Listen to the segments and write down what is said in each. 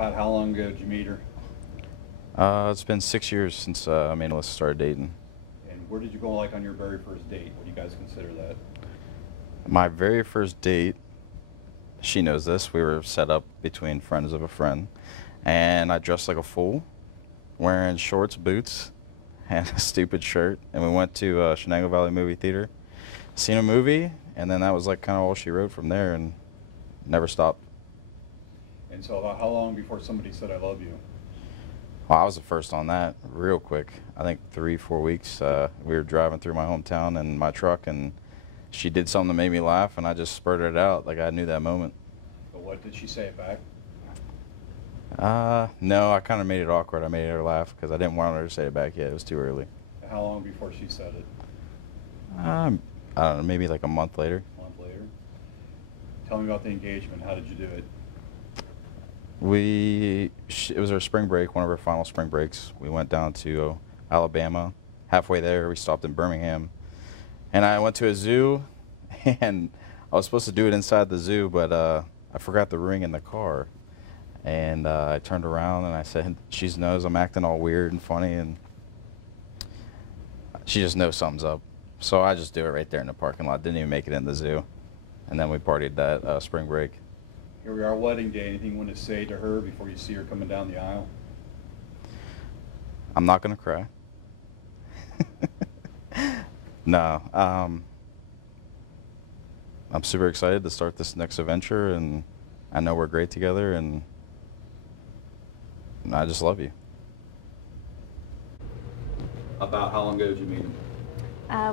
About how long ago did you meet her? It's been 6 years since me and Alyssa started dating. And where did you go like on your very first date? What do you guys consider that? My very first date, she knows this, we were set up between friends of a friend, and I dressed like a fool, wearing shorts, boots, and a stupid shirt, and we went to Shenango Valley Movie Theater, seen a movie, and then that was like kind of all she wrote from there, and never stopped. And so about how long before somebody said I love you? Well, I was the first on that real quick. I think 3-4 weeks. We were driving through my hometown in my truck, and she did something that made me laugh, and I just spurted it out like I knew that moment. But what did she say it back? No, I kind of made it awkward. I made her laugh because I didn't want her to say it back yet. It was too early. How long before she said it? I don't know, maybe like a month later. A month later. Tell me about the engagement. How did you do it? It was our spring break, one of our final spring breaks. We went down to Alabama. Halfway there, we stopped in Birmingham. And I went to a zoo, and I was supposed to do it inside the zoo, but I forgot the ring in the car. And I turned around and I said, she knows I'm acting all weird and funny, and she just knows something's up. So I just do it right there in the parking lot. Didn't even make it in the zoo. And then we partied that spring break. Here we are, wedding day. Anything you want to say to her before you see her coming down the aisle? I'm not going to cry. No. I'm super excited to start this next adventure, and I know we're great together, and I just love you. About how long ago did you meet him?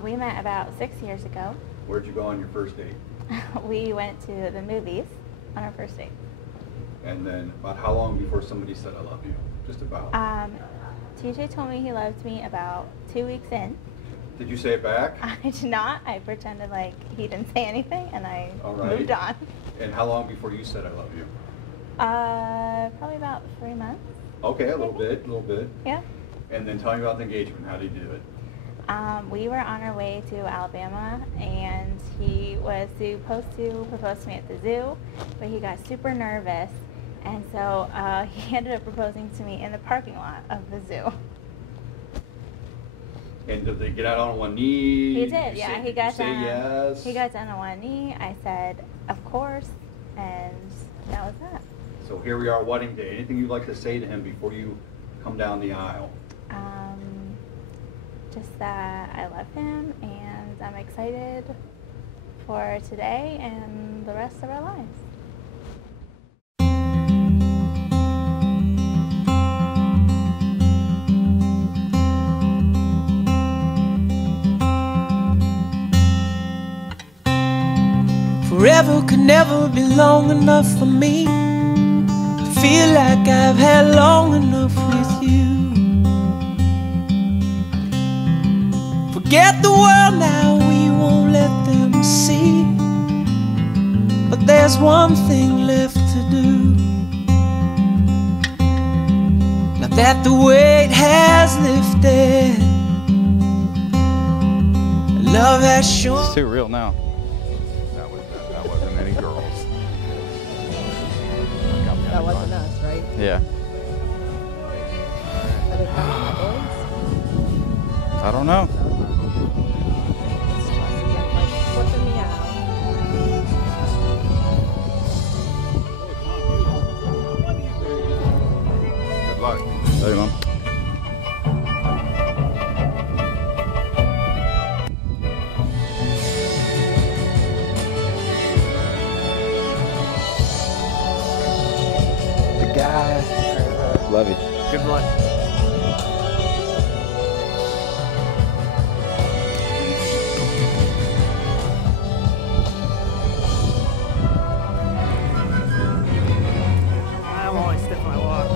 We met about 6 years ago. Where'd you go on your first date? We went to the movies on our first date. And then about how long before somebody said I love you? Just about. TJ told me he loved me about 2 weeks in. Did you say it back? I did not. I pretended like he didn't say anything, and I moved on. And how long before you said I love you? Probably about 3 months. Okay, a little bit. Yeah. And then tell me about the engagement. How did you do it? We were on our way to Alabama, and he was supposed to propose to me at the zoo, but he got super nervous, and so he ended up proposing to me in the parking lot of the zoo. And did they get out on one knee? He did, yeah. He got down. Yes? He got down on one knee. I said, of course, and that was that. So here we are, wedding day. Anything you'd like to say to him before you come down the aisle? Just that I love him, and I'm excited for today and the rest of our lives. Forever could never be long enough for me to feel like I've had long enough with you. Forget the world now, we won't let them see. But there's one thing left to do. Now that the weight has lifted, love has shown. It's too real now. That wasn't any girls. That wasn't us, right? Yeah. Are they coming boys? I don't know. Flipping me out. Good luck. Love you, Mom. The guy. Love you. Good luck. I'm always stiff when I walk.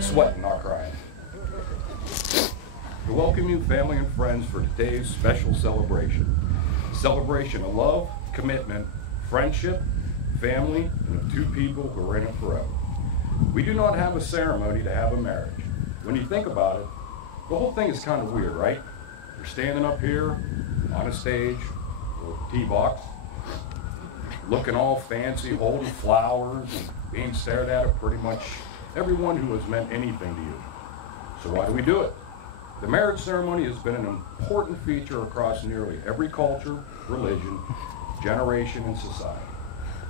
Sweating, not crying. To welcome you, family and friends, for today's special celebration. Celebration of love, commitment, friendship, family, and of two people who are in it forever. We do not have a ceremony to have a marriage. When you think about it, the whole thing is kind of weird, right? You're standing up here on a stage with a tee box, looking all fancy, holding flowers, and being stared at pretty much everyone who has meant anything to you. So why do we do it? The marriage ceremony has been an important feature across nearly every culture, religion, generation, and society.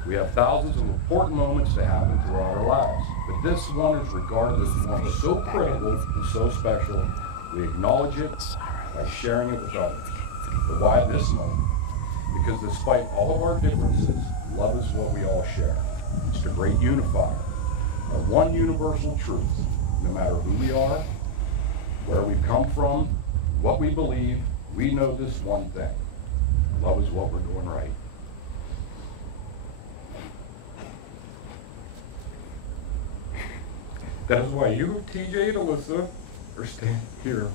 We have thousands of important moments that happen throughout our lives, but this one is regarded as one so critical and so special, we acknowledge it by sharing it with others. But why this moment? Because despite all of our differences, love is what we all share. It's the great unifier, our one universal truth. No matter who we are, where we've come from, what we believe, we know this one thing. Love is what we're doing right. That is why you, TJ and Alyssa, are standing here.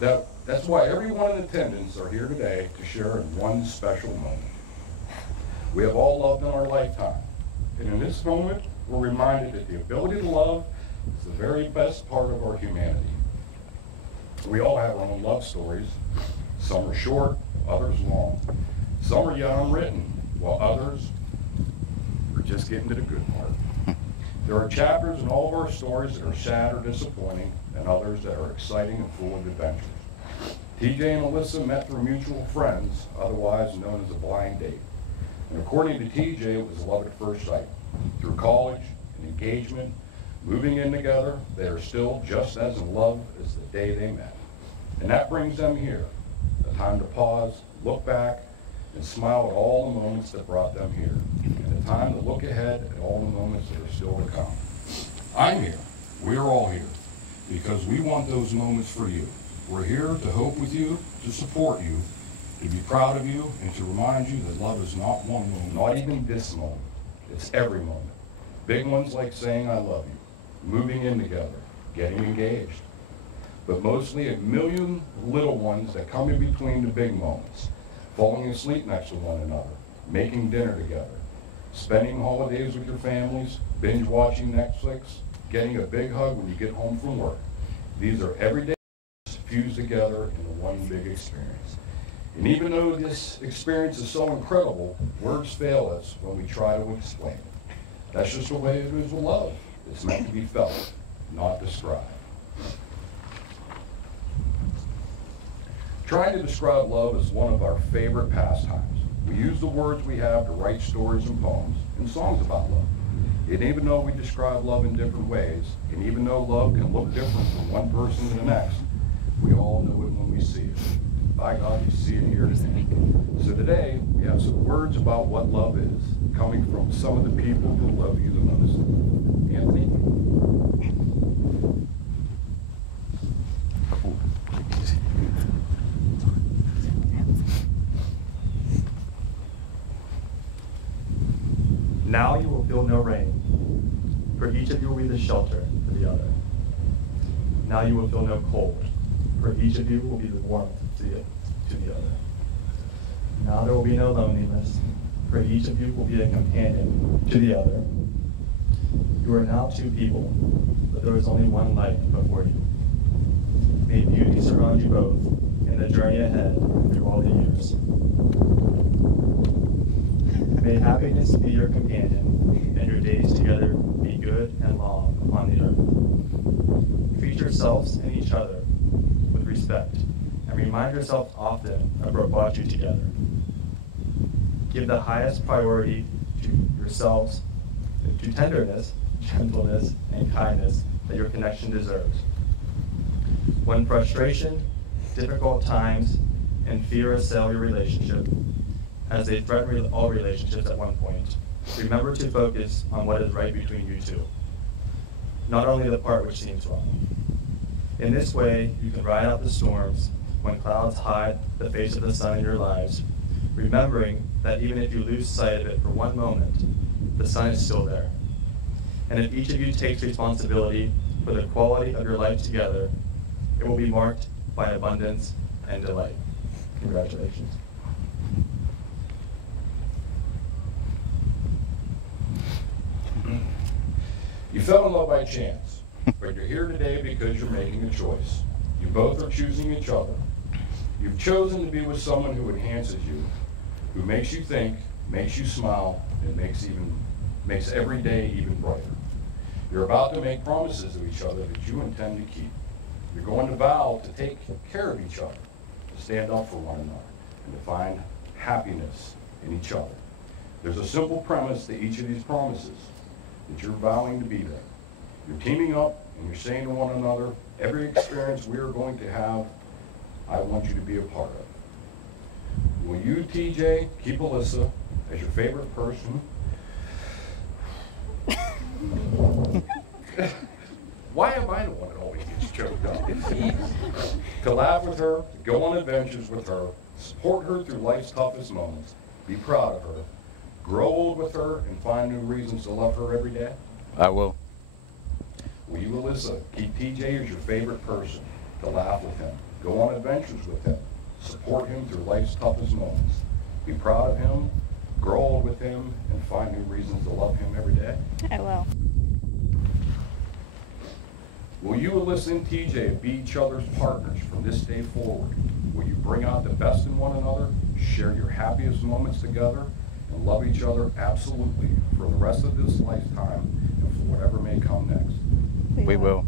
That's why everyone in attendance are here today to share in one special moment. We have all loved in our lifetime. And in this moment, we're reminded that the ability to love is the very best part of our humanity. We all have our own love stories. Some are short, others long. Some are yet unwritten, while others are just getting to the good part. There are chapters in all of our stories that are sad or disappointing, and others that are exciting and full of adventures. TJ and Alyssa met through mutual friends, otherwise known as a blind date. And according to TJ, it was love at first sight. Through college and engagement, moving in together, they are still just as in love as the day they met. And that brings them here, a time to pause, look back, and smile at all the moments that brought them here, and a time to look ahead at all the moments that are still to come. I'm here. We're all here because we want those moments for you. We're here to hope with you, to support you, to be proud of you, and to remind you that love is not one moment, not even this moment. It's every moment. Big ones like saying I love you, moving in together, getting engaged, but mostly a million little ones that come in between the big moments. Falling asleep next to one another, making dinner together, spending holidays with your families, binge watching Netflix, getting a big hug when you get home from work. These are everyday fused together into one big experience. And even though this experience is so incredible, words fail us when we try to explain it. That's just the way it is with love. It's meant to be felt, not described. Trying to describe love is one of our favorite pastimes. We use the words we have to write stories and poems and songs about love. And even though we describe love in different ways, and even though love can look different from one person to the next, we all know it when we see it. By God, you see it here today. So today, we have some words about what love is, coming from some of the people who love you the most. Anthony? Now you will feel no rain, for each of you will be the shelter for the other. Now you will feel no cold, for each of you will be the warmth to the other. Now there will be no loneliness, for each of you will be a companion to the other. You are now two people, but there is only one light before you. May beauty surround you both in the journey ahead through all the years. May happiness be your companion, and your days together be good and long on the earth. Treat yourselves and each other with respect, and remind yourself often of what brought you together. Give the highest priority to yourselves, to tenderness, gentleness, and kindness that your connection deserves. When frustration, difficult times, and fear assail your relationship, as they threaten all relationships at one point, remember to focus on what is right between you two, not only the part which seems wrong. In this way, you can ride out the storms when clouds hide the face of the sun in your lives, remembering that even if you lose sight of it for one moment, the sun is still there. And if each of you takes responsibility for the quality of your life together, it will be marked by abundance and delight. Congratulations. You fell in love by chance, but you're here today because you're making a choice. You both are choosing each other. You've chosen to be with someone who enhances you, who makes you think, makes you smile, and makes every day even brighter. You're about to make promises to each other that you intend to keep. You're going to vow to take care of each other, to stand up for one another, and to find happiness in each other. There's a simple premise to each of these promises, that you're vowing to be there. You're teaming up and you're saying to one another, every experience we are going to have, I want you to be a part of. Will you, TJ, keep Alyssa as your favorite person? Why am I the one that always gets choked up? To laugh with her, to go on adventures with her, support her through life's toughest moments, be proud of her, grow old with her, and find new reasons to love her every day? I will. Will you, Alyssa, keep TJ as your favorite person, to laugh with him, go on adventures with him, support him through life's toughest moments, be proud of him, grow old with him, and find new reasons to love him every day? I will. Will you, Alyssa and TJ, be each other's partners from this day forward? Will you bring out the best in one another, share your happiest moments together, and love each other absolutely for the rest of this lifetime and for whatever may come next? We will.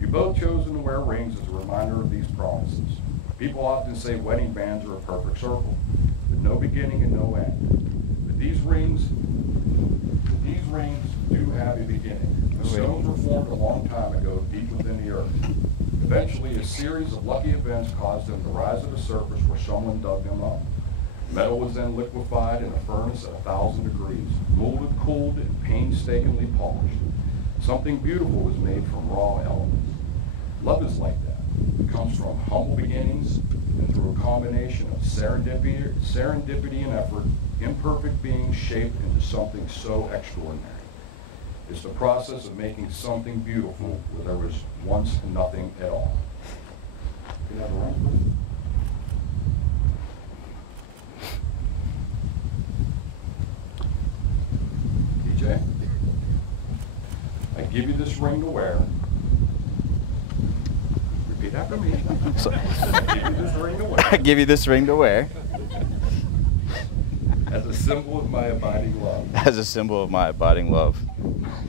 You both chosen to wear rings as a reminder of these promises. People often say wedding bands are a perfect circle, with no beginning and no end. But these rings do have a beginning. The stones were formed a long time ago, deep within the earth. Eventually, a series of lucky events caused them to rise to the surface where someone dug them up. Metal was then liquefied in a furnace at 1,000 degrees, molded, cooled, and painstakingly polished. Something beautiful was made from raw elements. Love is like that. It comes from humble beginnings, and through a combination of serendipity and effort, imperfect beings shaped into something so extraordinary. It's the process of making something beautiful where there was once nothing at all. Can I have a ring, please? DJ, I give you this ring to wear. Repeat after me. I give you this ring to wear. I give you this ring to wear. As a symbol of my abiding love. As a symbol of my abiding love.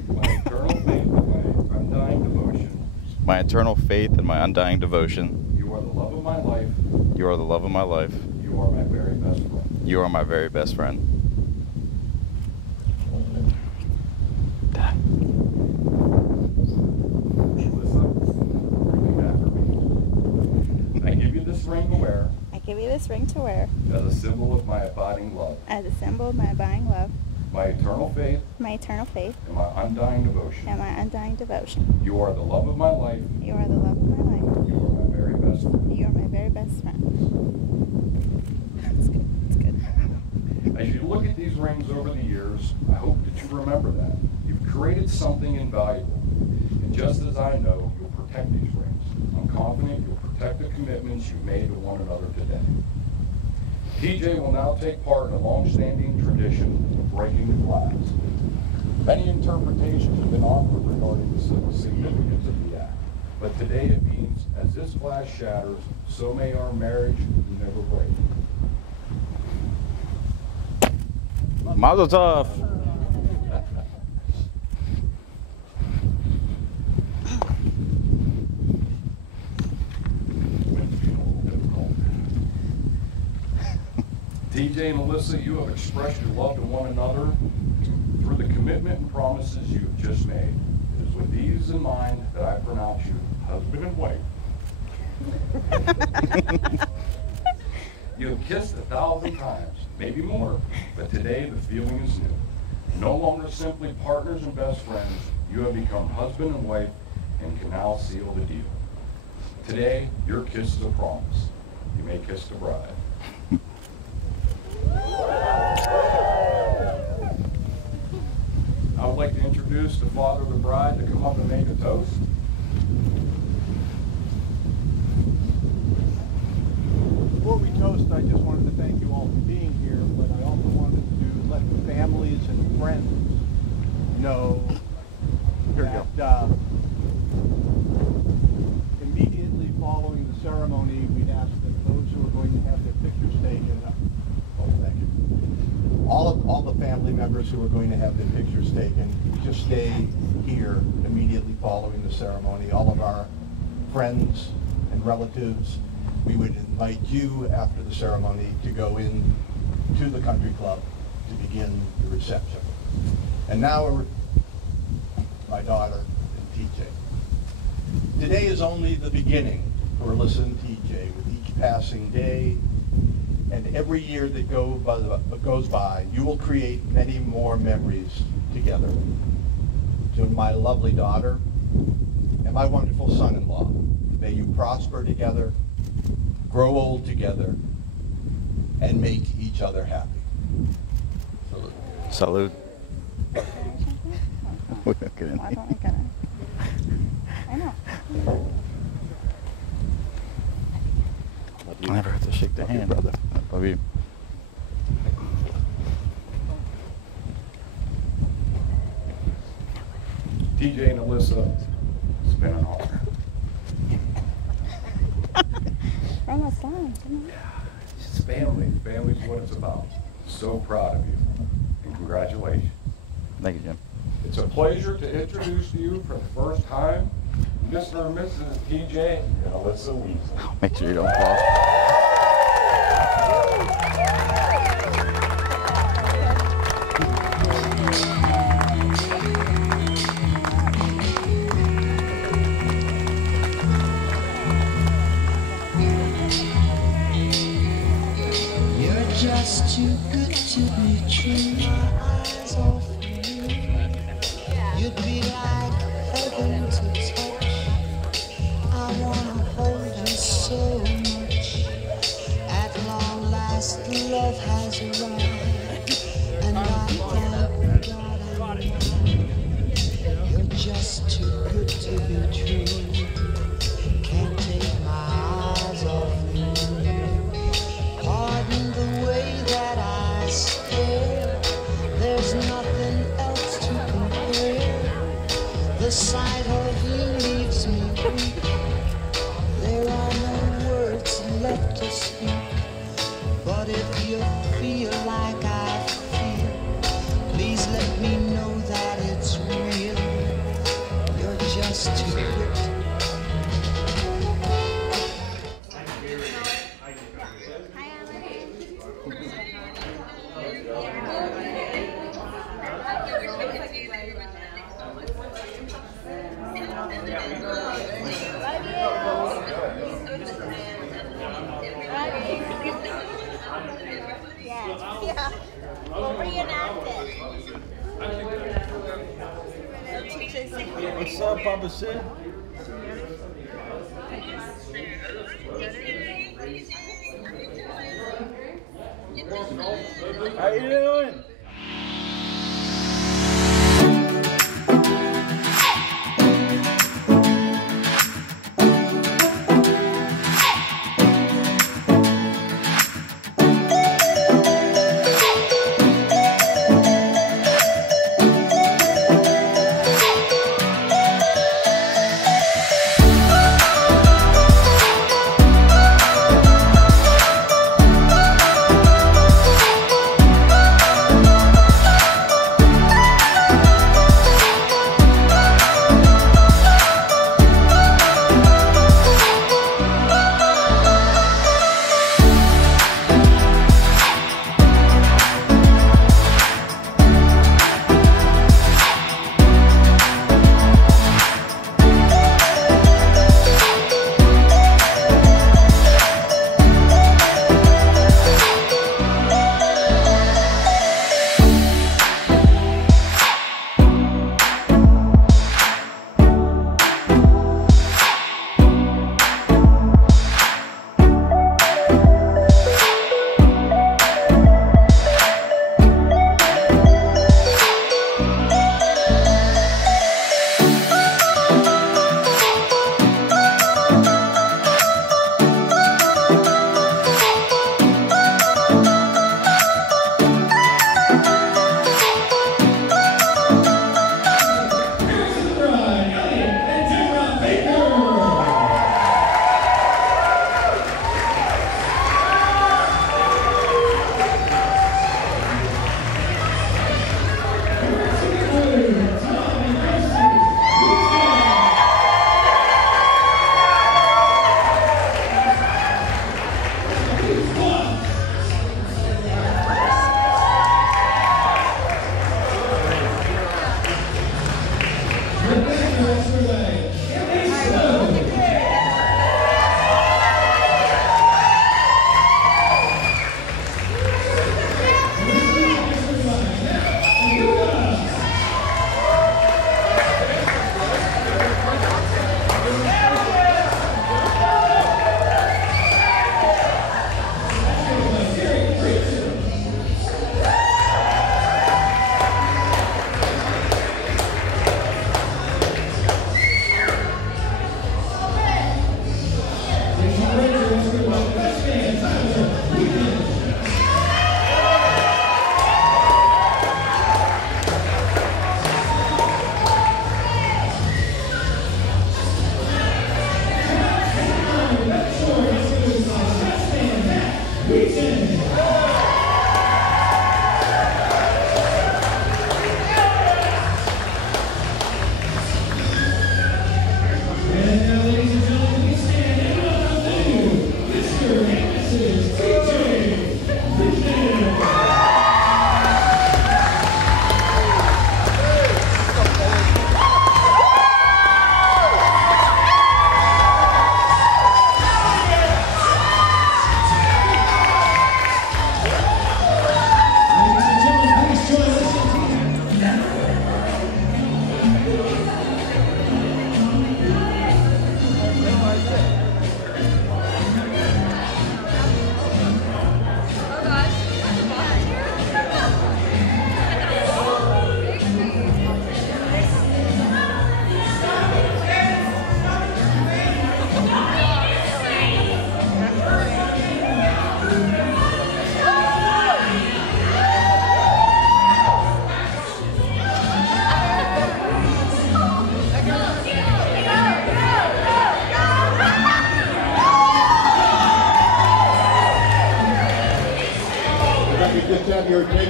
My eternal faith and my undying devotion. My eternal faith and my undying devotion. You are the love of my life. You are the love of my life. You are my very best friend. You are my very best friend. Repeat after me. I give you this ring to wear. I give you this ring to wear As a symbol of my abiding love. as a symbol of my abiding love, My eternal faith my eternal faith, and my undying devotion. and my undying devotion. You are the love of my life. You are the love of my life. You are my very best friend. You are my very best friend. That's good. That's good. As you look at these rings over the years, I hope that you remember that. You've created something invaluable. And just as I know, you'll protect these rings. I'm confident you'll protect the commitments you've made to one another today. TJ will now take part in a long-standing tradition of breaking the glass. Many interpretations have been offered regarding the significance of the act, but today it means, as this glass shatters, so may our marriage never break. Mazel tov. TJ and Alyssa, you have expressed your love to one another through the commitment and promises you have just made. It is with these in mind that I pronounce you husband and wife. You have kissed 1,000 times, maybe more, but today the feeling is new. No longer simply partners and best friends, you have become husband and wife and can now seal the deal. Today, your kiss is a promise. You may kiss the bride. I would like to introduce introduce the father of the bride to come up and make a toast. Before we toast, I just wanted to thank you all for being here, but I also wanted to let the families and friends know that immediately following the ceremony, we'd ask that those who are going to have their pictures taken, thank you. All the family members who are going to have their pictures taken, just stay here immediately following the ceremony. All of our friends and relatives, we would invite you after the ceremony to go in to the country club to begin the reception. And now my daughter and TJ. Today is only the beginning for Alyssa and TJ. With each passing day and every year that goes by, you will create many more memories together. To my lovely daughter and my wonderful son-in-law, may you prosper together, grow old together, and make each other happy. Salute. Why don't I get it? I know. I never have to shake the hand, brother. Love you. TJ and Alyssa, it's been an honor. We're almost done. It's family. Family's what it's about. So proud of you. And congratulations. Thank you, Jim. It's a pleasure to introduce to you for the first time, Mr. and Mrs. TJ and Alyssa Wiesen. Make sure you don't fall. Just too good to be true. My eyes off you. You'd be like heaven to touch. I wanna hold you so much. At long last, love has arrived, and I thank God I'm mine. You're just too good to be true. Can't take my eyes off you. Pardon the way that I stare. There's nothing else to compare. The sight of you leaves me weak. There are no words left to speak. But if you feel like I feel, please let me know that it's real. You're just too good. Yeah. We'll reenact it. What's up, Papa Sid? How you doing?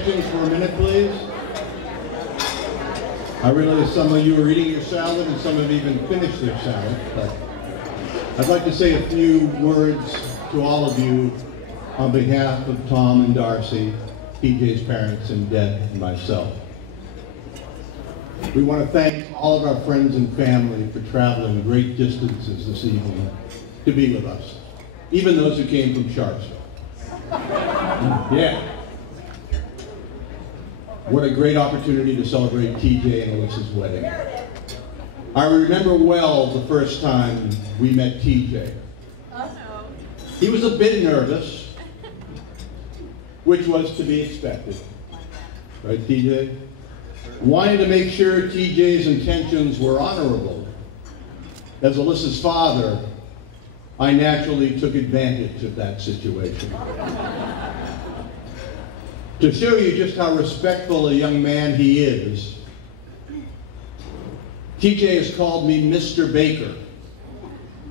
attention for a minute, please? I realize some of you are eating your salad and some have even finished their salad, but I'd like to say a few words to all of you on behalf of Tom and Darcy, TJ's parents, and Deb and myself. We want to thank all of our friends and family for traveling great distances this evening to be with us, even those who came from Sharpsville. Yeah. What a great opportunity to celebrate TJ and Alyssa's wedding. I remember well the first time we met TJ. He was a bit nervous, which was to be expected. Right, TJ? Wanting to make sure TJ's intentions were honorable. As Alyssa's father, I naturally took advantage of that situation. To show you just how respectful a young man he is, TJ has called me Mr. Baker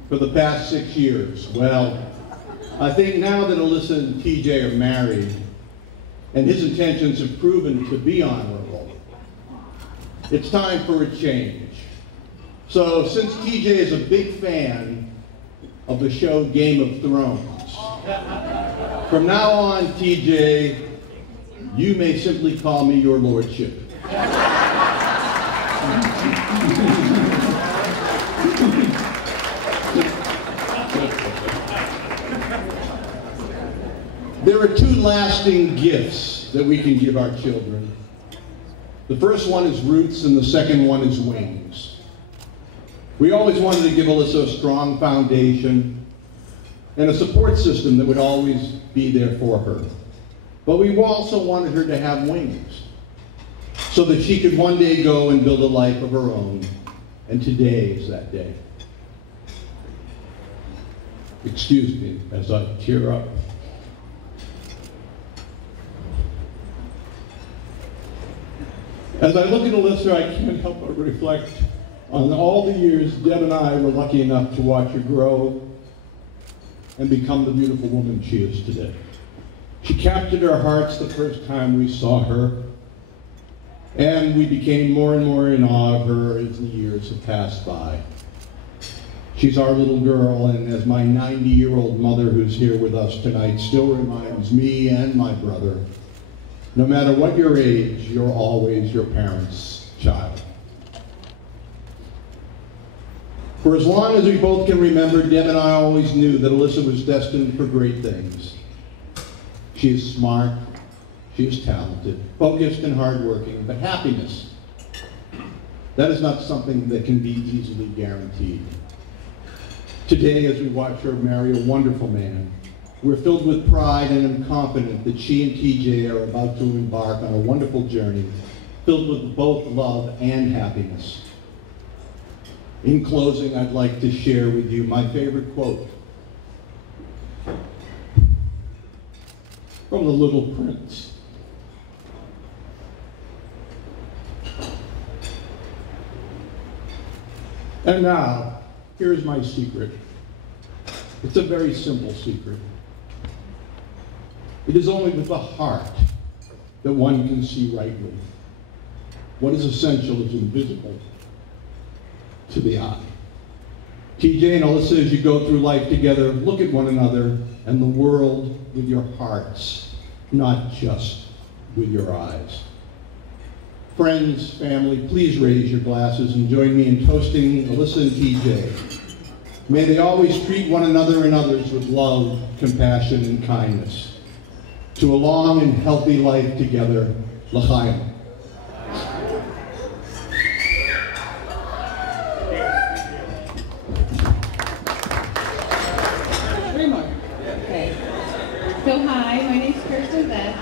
for the past 6 years. Well, I think now that Alyssa and TJ are married, and his intentions have proven to be honorable, it's time for a change. So since TJ is a big fan of the show Game of Thrones, from now on, TJ, you may simply call me your lordship. There are two lasting gifts that we can give our children. The first one is roots and the second one is wings. We always wanted to give Alyssa a strong foundation and a support system that would always be there for her. But we also wanted her to have wings so that she could one day go and build a life of her own. And today is that day. Excuse me as I tear up. As I look at Alyssa, I can't help but reflect on all the years Deb and I were lucky enough to watch her grow and become the beautiful woman she is today. She captured our hearts the first time we saw her, and we became more and more in awe of her as the years have passed by. She's our little girl, and as my 90-year-old mother who's here with us tonight still reminds me and my brother, no matter what your age, you're always your parents' child. For as long as we both can remember, Deb and I always knew that Alyssa was destined for great things. She is smart, she is talented, focused and hardworking, but happiness, that is not something that can be easily guaranteed. Today, as we watch her marry a wonderful man, we're filled with pride and am confident that she and TJ are about to embark on a wonderful journey filled with both love and happiness. In closing, I'd like to share with you my favorite quote from The Little Prince. And now, here's my secret. It's a very simple secret. It is only with the heart that one can see rightly. What is essential is invisible to the eye. TJ and Alyssa, as you go through life together, look at one another and the world with your hearts, not just with your eyes. Friends, family, please raise your glasses and join me in toasting Alyssa and TJ. May they always treat one another and others with love, compassion, and kindness. To a long and healthy life together, l'chaim. Okay. So hi, my name is Kirsten Beth,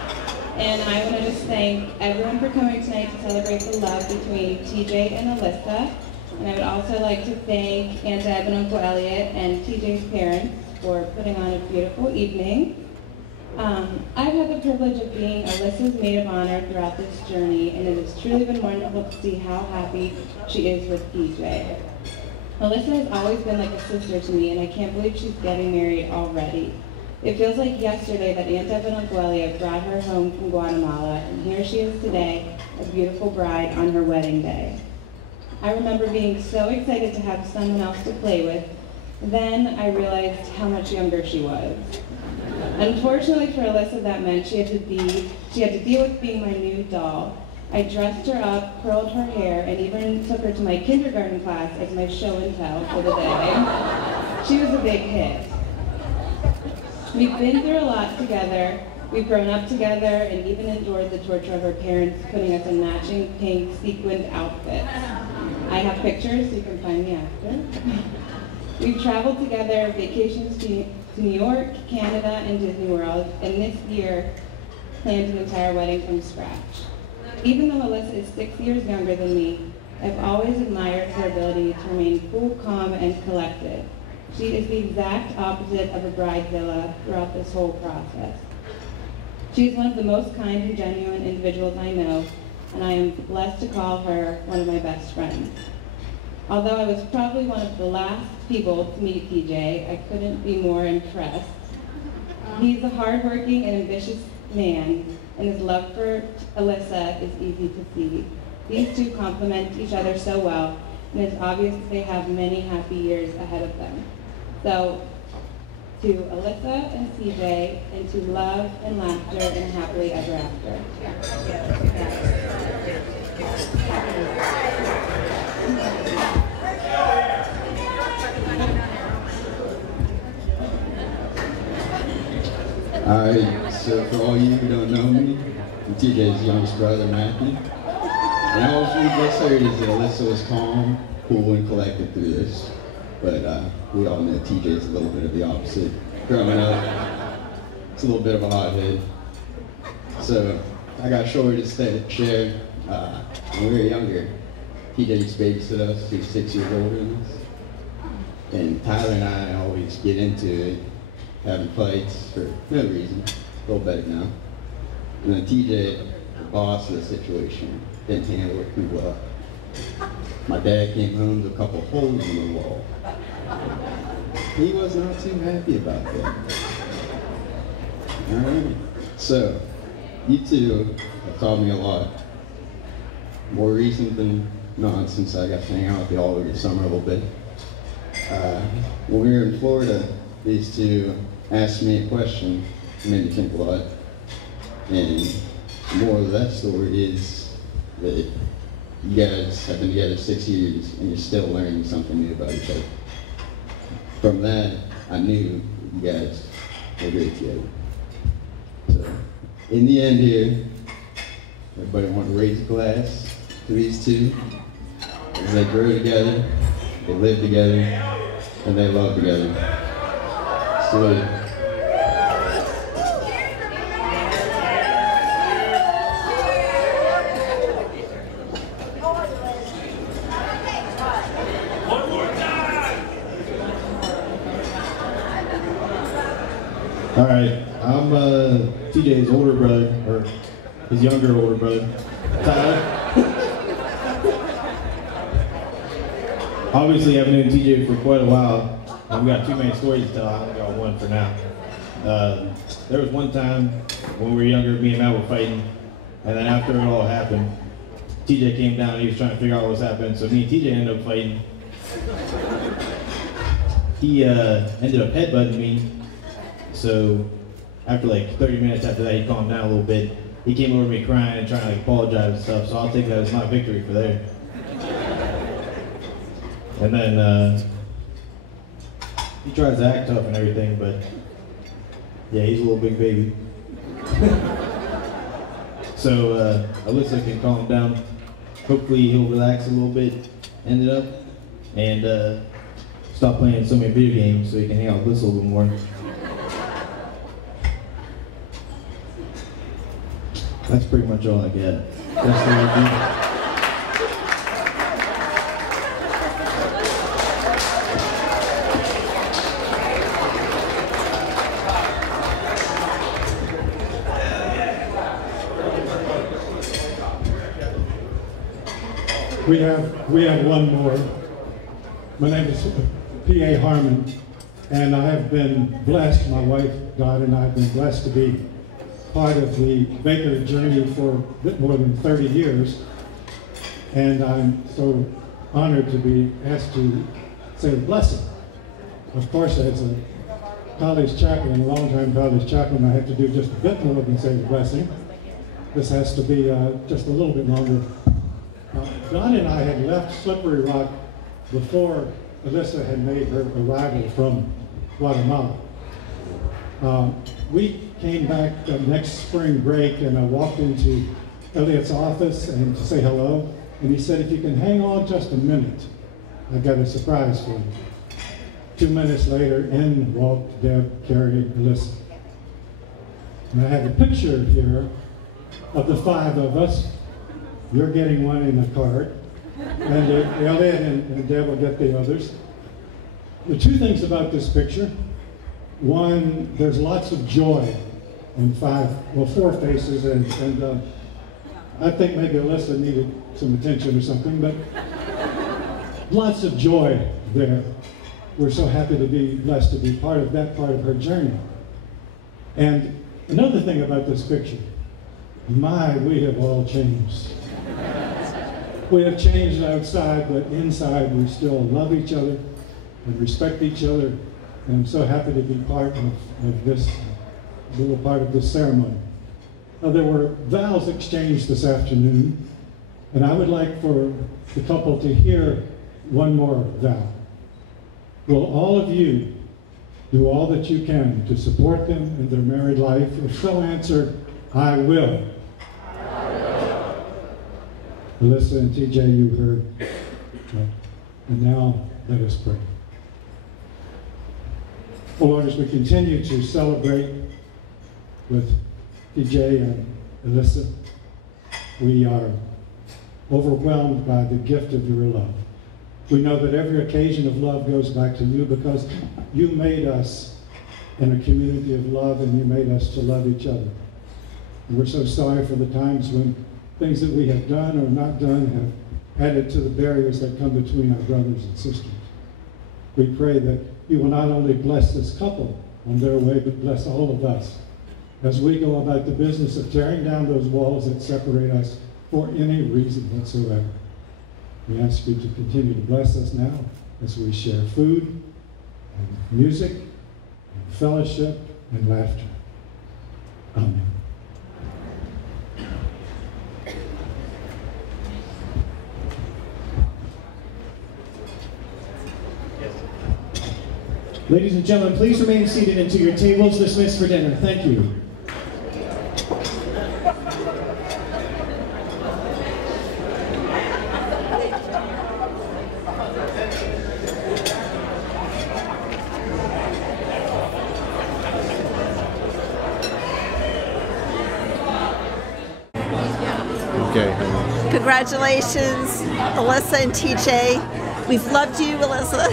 and I want to just thank everyone for coming tonight to celebrate the love between TJ and Alyssa. And I would also like to thank Aunt Deb and Uncle Elliot and TJ's parents for putting on a beautiful evening. I've had the privilege of being Alyssa's maid of honor throughout this journey, and it has truly been wonderful to see how happy she is with TJ. Alyssa has always been like a sister to me, and I can't believe she's getting married already. It feels like yesterday that Aunt Deb and Uncle Elliot brought her home from Guatemala, and here she is today, a beautiful bride on her wedding day. I remember being so excited to have someone else to play with. Then I realized how much younger she was. Unfortunately for Alyssa, that meant she had to deal with being my new doll. I dressed her up, curled her hair, and even took her to my kindergarten class as my show and tell for the day. She was a big hit. We've been through a lot together. We've grown up together and even endured the torture of our parents putting us in matching pink sequined outfits. I have pictures, so you can find me after. We've traveled together, vacations to New York, Canada, and Disney World, and this year planned an entire wedding from scratch. Even though Alyssa is 6 years younger than me, I've always admired her ability to remain cool, calm, and collected. She is the exact opposite of a bridezilla throughout this whole process. She is one of the most kind and genuine individuals I know, and I am blessed to call her one of my best friends. Although I was probably one of the last people to meet TJ, I couldn't be more impressed. He's a hardworking and ambitious man, and his love for Alyssa is easy to see. These two complement each other so well, and it's obvious that they have many happy years ahead of them. So, to Alyssa and TJ, and to love and laughter and happily ever after. Alright, so for all you who don't know me, I'm TJ's youngest brother, Matthew. And all we just heard is that Alyssa was calm, cool, and collected through this. But we all know TJ's a little bit of the opposite. Growing up, it's a little bit of a hothead. So I got short to share. When we were younger, TJ used to babysit us. He was 6 years older than us. And Tyler and I always get into it, having fights for no reason. A little better now. And then TJ, the boss of the situation, didn't handle it too well. My dad came home with a couple holes in the wall. He was not too happy about that. Alright, so you two have taught me a lot. More recent than not, since I got to hang out with you all over the summer a little bit. When we were in Florida, these two asked me a question, made me think a lot. And the moral of that story is that you guys have been together 6 years and you're still learning something new about each other. From that, I knew you guys were great together. So, in the end here, everybody want to raise a glass to these two as they grow together, they live together, and they love together. Salute. All right, I'm TJ's older brother, or his younger older brother, Tyler. Obviously, I've known TJ for quite a while. I've got too many stories to tell. I only got one for now. There was one time when we were younger, me and Matt were fighting, and then after it all happened, TJ came down and he was trying to figure out what was happening, so me and TJ ended up fighting. He ended up headbutting me. So after like 30 minutes after that, he calmed down a little bit. He came over to me crying and trying to like apologize and stuff, so I'll take that as my victory for there. And then he tries to act tough and everything, but yeah, he's a little big baby. So Alyssa can calm down. Hopefully he'll relax a little bit, end it up, and stop playing so many video games so he can hang out with us a little bit more. That's pretty much all I got. That's all I do. We have one more. My name is P.A. Harmon, And I have been blessed, my wife, Dot, and I have been blessed to be part of the Baker journey for a bit more than 30 years. And I'm so honored to be asked to say the blessing. Of course, as a college chaplain, a long-time college chaplain, I have to do just a bit more than say the blessing. This has to be just a little bit longer. Don and I had left Slippery Rock before Alyssa had made her arrival from Guatemala. We came back next spring break, and I walked into Elliot's office and to say hello, and he said, if you can hang on just a minute, I've got a surprise for you. 2 minutes later, in walked Deb, Carrie, Alyssa. And I have a picture here of the 5 of us. You're getting one in a card, and Elliot and Deb will get the others. The 2 things about this picture. One, there's lots of joy in 4 faces, and I think maybe Alyssa needed some attention or something, but lots of joy there. We're so happy to be blessed to be part of that part of her journey. And another thing about this picture, my, we have all changed. We have changed outside, but inside we still love each other and respect each other. And I'm so happy to be part of this, little part of this ceremony. There were vows exchanged this afternoon, and I would like for the couple to hear one more vow. Will all of you do all that you can to support them in their married life? If so, answer, I will. I will. Alyssa and TJ, you heard. And now let us pray. Oh Lord, as we continue to celebrate with TJ and Alyssa, we are overwhelmed by the gift of your love. We know that every occasion of love goes back to you because you made us in a community of love, and you made us to love each other. And we're so sorry for the times when things that we have done or not done have added to the barriers that come between our brothers and sisters. We pray that you will not only bless this couple on their way, but bless all of us as we go about the business of tearing down those walls that separate us for any reason whatsoever. We ask you to continue to bless us now as we share food and music and fellowship and laughter. Amen. Ladies and gentlemen, please remain seated until your tables dismissed for dinner. Thank you. Congratulations, Alyssa and TJ. We've loved you, Alyssa.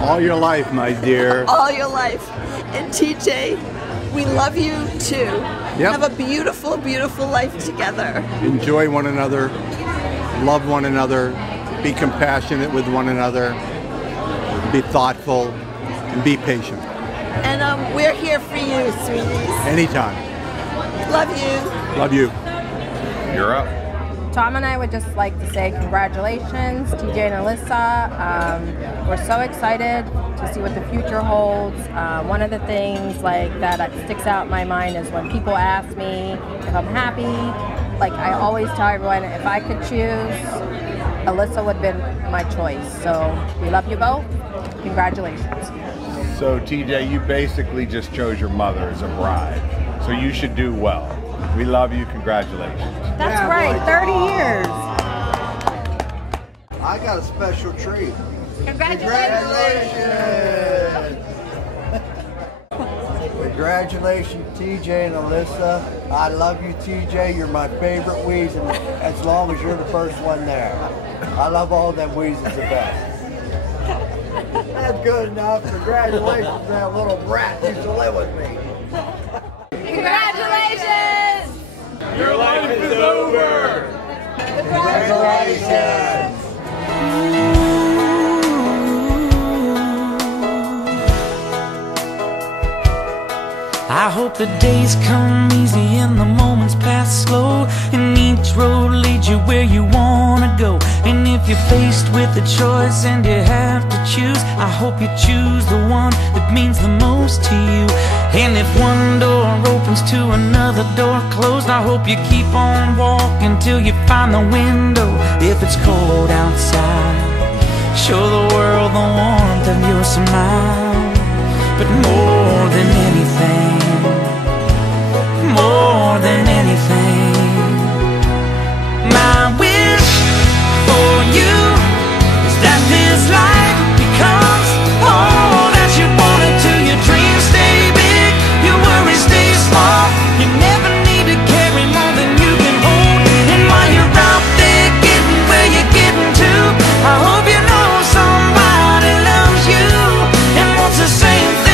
All your life, my dear. All your life. And TJ, we love you too. Yep. Have a beautiful, beautiful life together. Enjoy one another, love one another, be compassionate with one another, be thoughtful, and be patient. And we're here for you, sweeties. Anytime. Love you. Love you. You're up. Tom and I would just like to say congratulations, TJ and Alyssa. We're so excited to see what the future holds. One of the things that sticks out in my mind is when people ask me if I'm happy. I always tell everyone, if I could choose, Alyssa would have been my choice. So we love you both. Congratulations. So TJ, you basically just chose your mother as a bride. So you should do well. We love you. Congratulations. That's right. 30 years. I got a special treat. Congratulations. Congratulations, TJ and Alyssa. I love you, TJ. You're my favorite wiesen, as long as you're the first one there. I love all them wiesens the best. That's good enough. Congratulations, that little brat used to live with me. Congratulations! Your life is over! Congratulations! I hope the days come easy and the moments pass slow, and each road leads you where you wanna go. And if you're faced with a choice and you have to choose, I hope you choose the one that means the most to you. And if one door opens to another door closed, I hope you keep on walking till you find the window. If it's cold outside, show the world the warmth of your smile. But more than anything, more than anything, my wish for you is that this life becomes all that you wanted to. Your dreams stay big, your worries stay small. You never need to carry more than you can hold. And while you're out there getting where you're getting to, I hope you know somebody loves you and wants the same thing.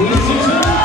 Ladies and gentlemen,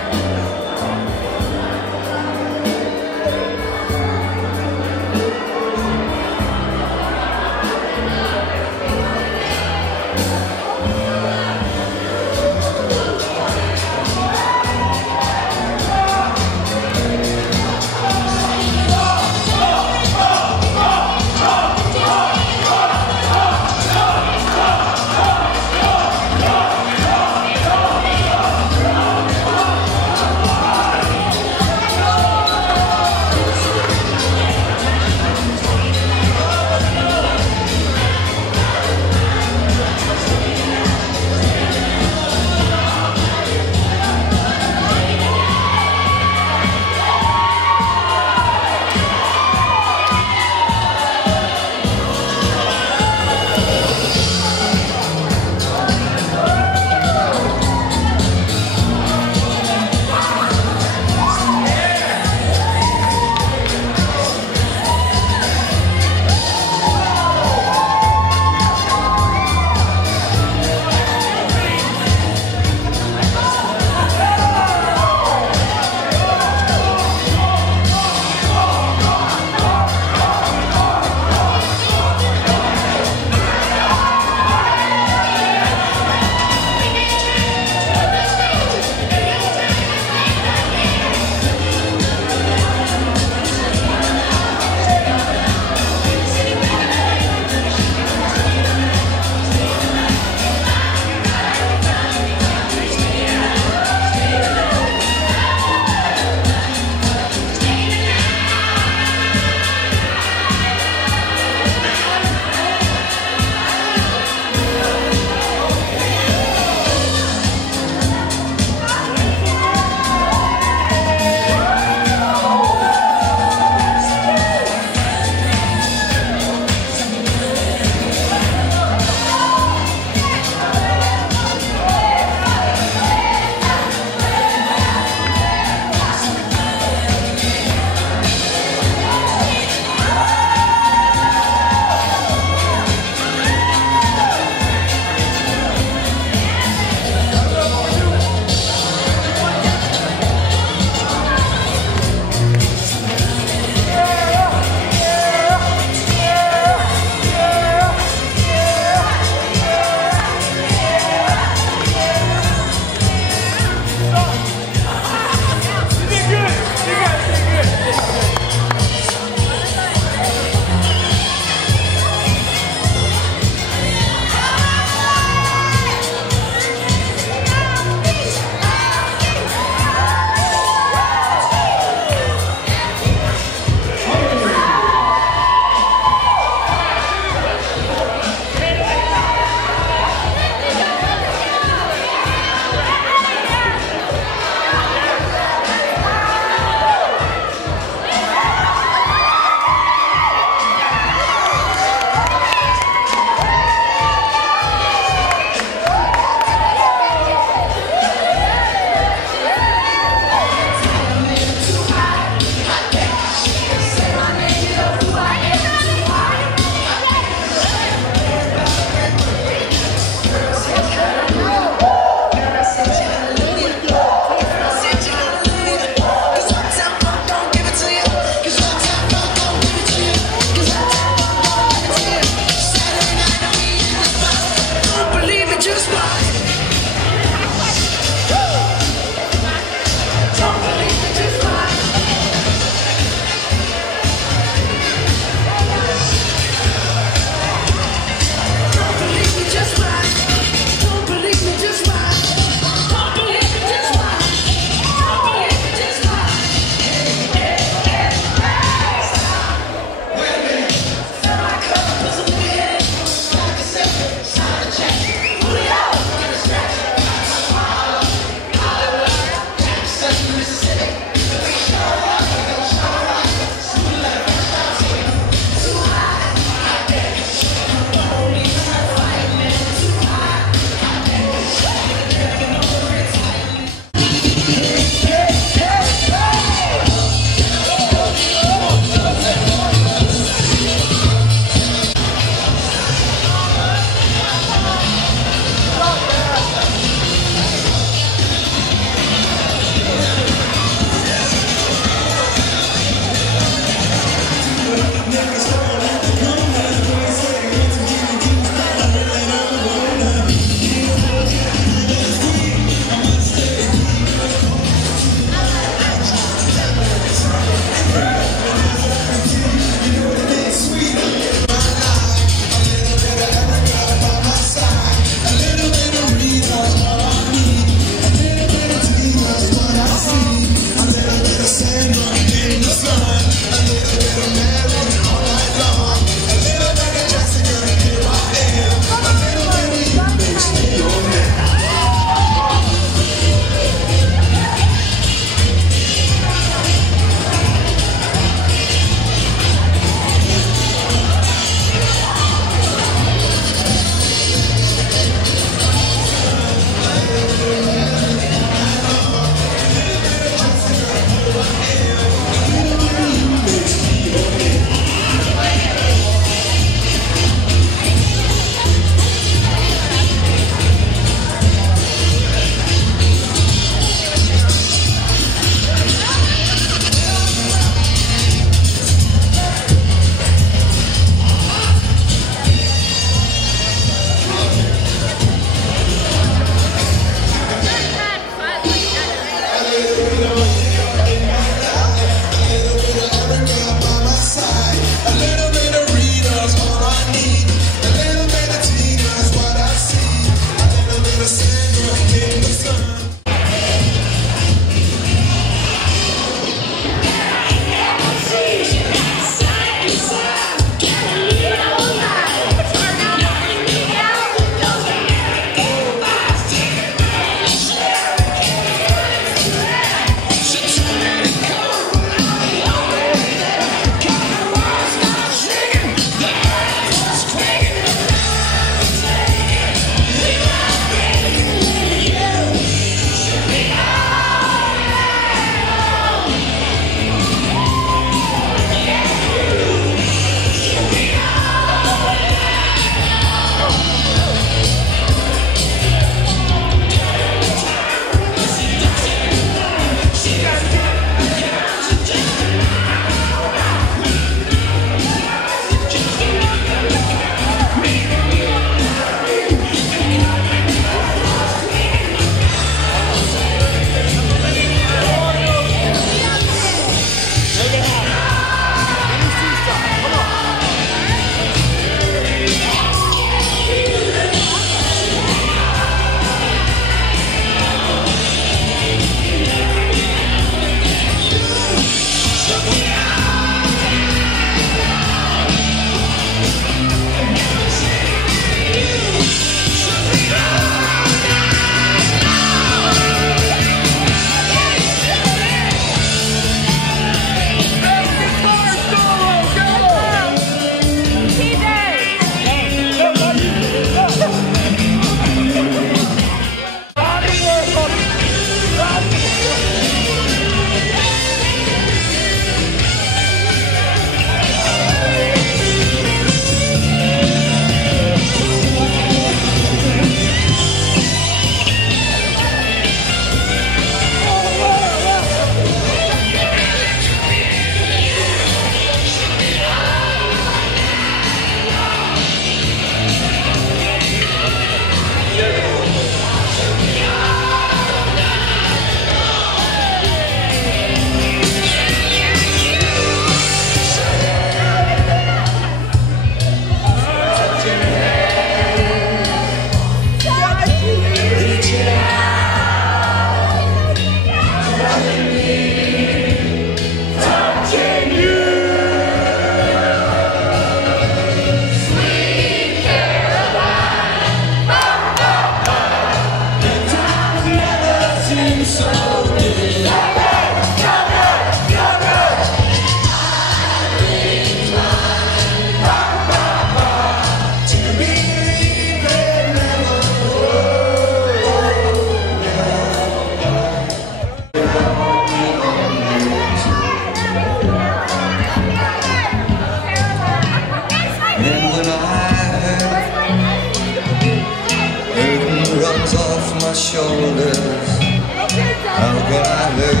my shoulders. How can I love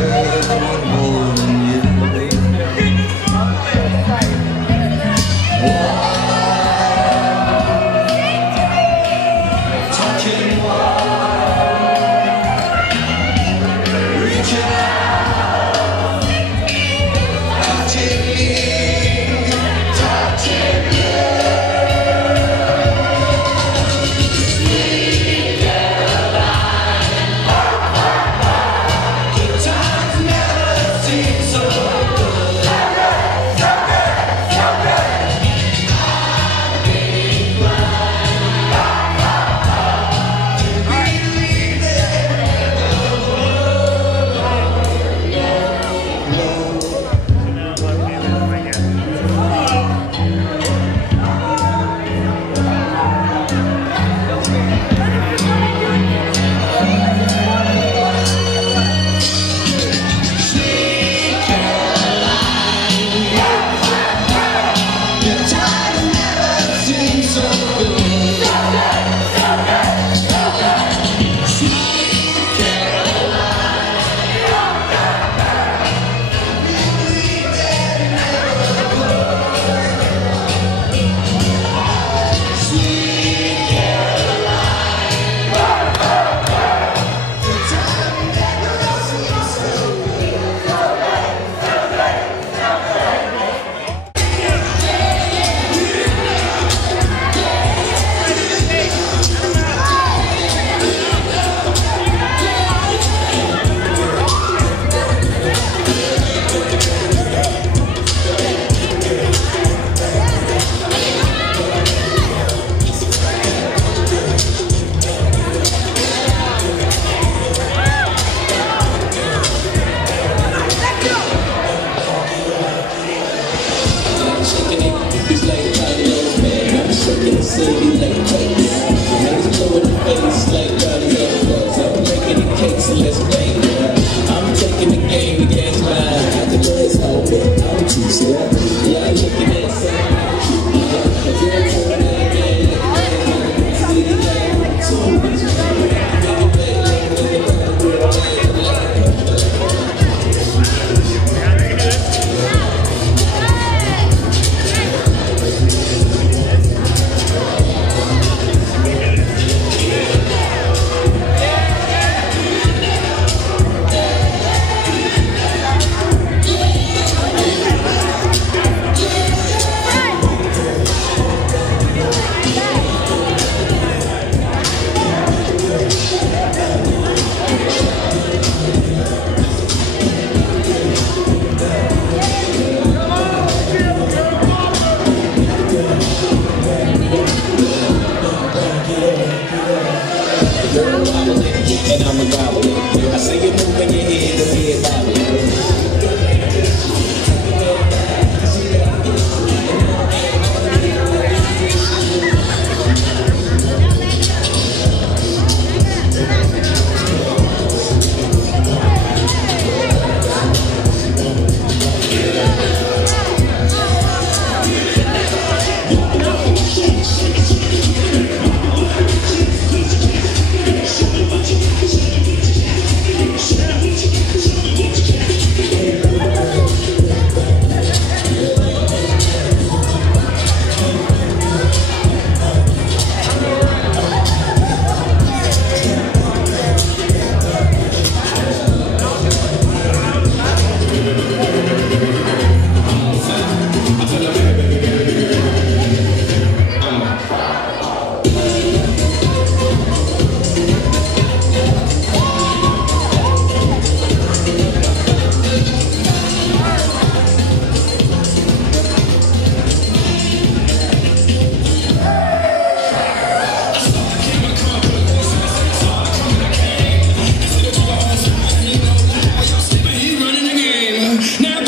you more than you? Touching one, reaching out, touching me, touching you. Now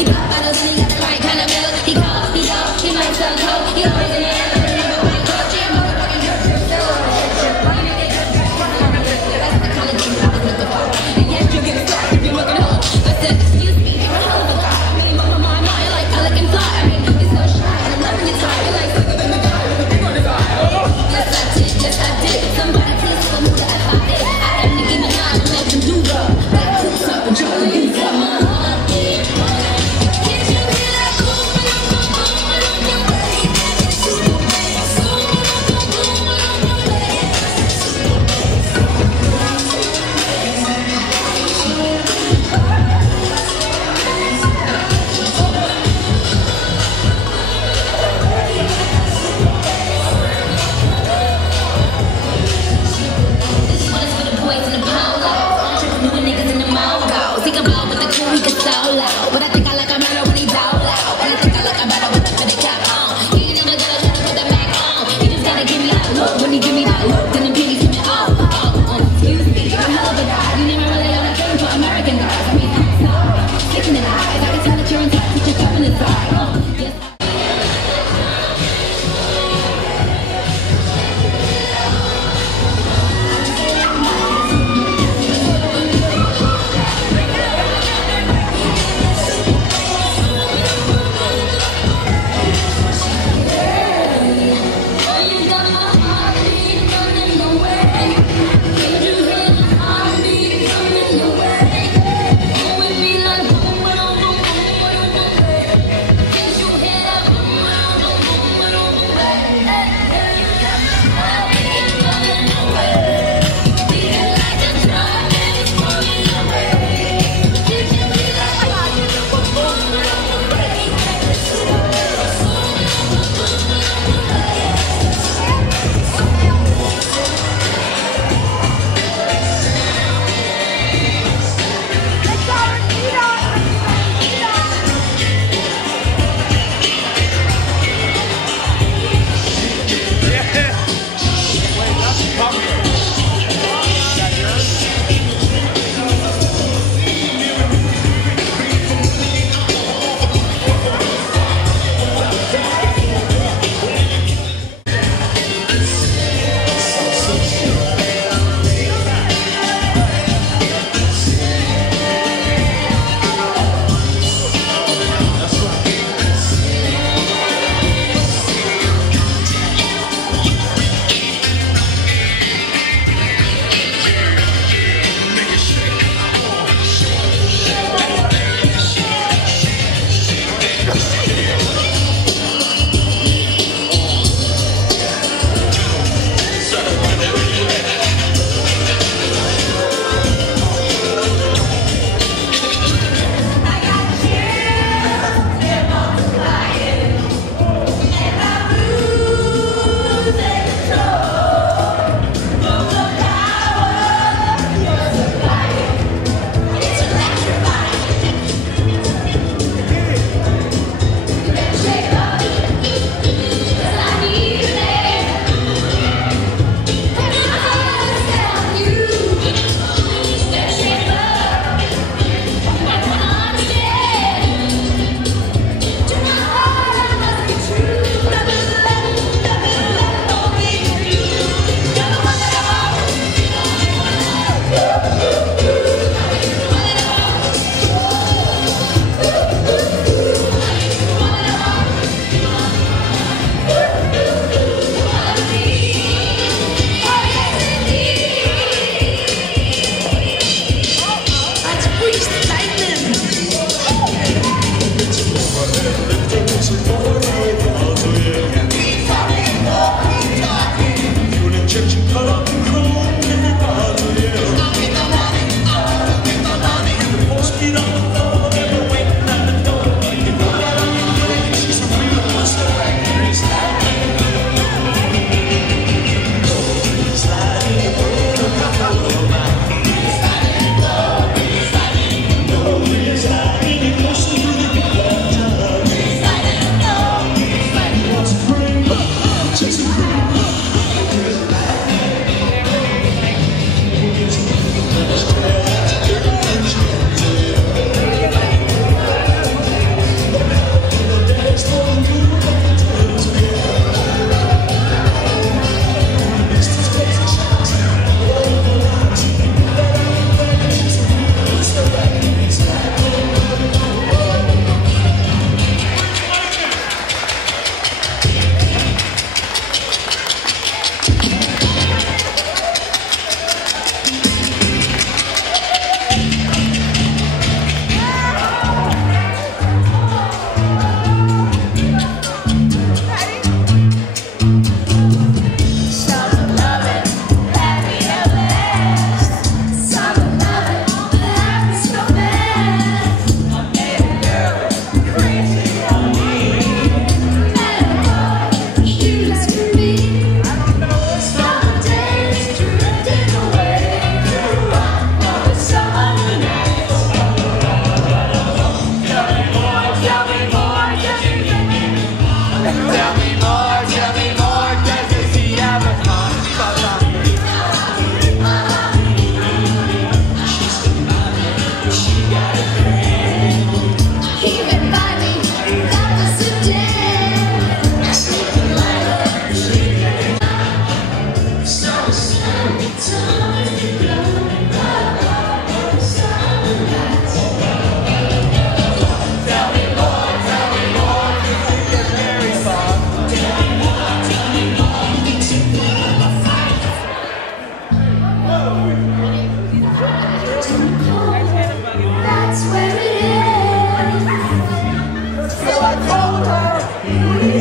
He pop bottles and he got the right kind of milk. He cold, he might sell coke. He always in the air, but never white coat. She a motherfucking jerk, jerk, so that's the kind of thing I was looking for. And yes, you'll get a slap if you're looking home. I said, excuse me, you're a hell of a guy. I mean, my, you're like pelican fly. I mean, you're so shy, and I'm loving your tie. You're like sick of in the guy with a big on the guy. Yes, I did, yes, I did. Somebody please tell me the F.I.A. I am Nicki Minaj, make them do the. That cool stuff and jump the beats up.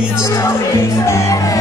it's gonna be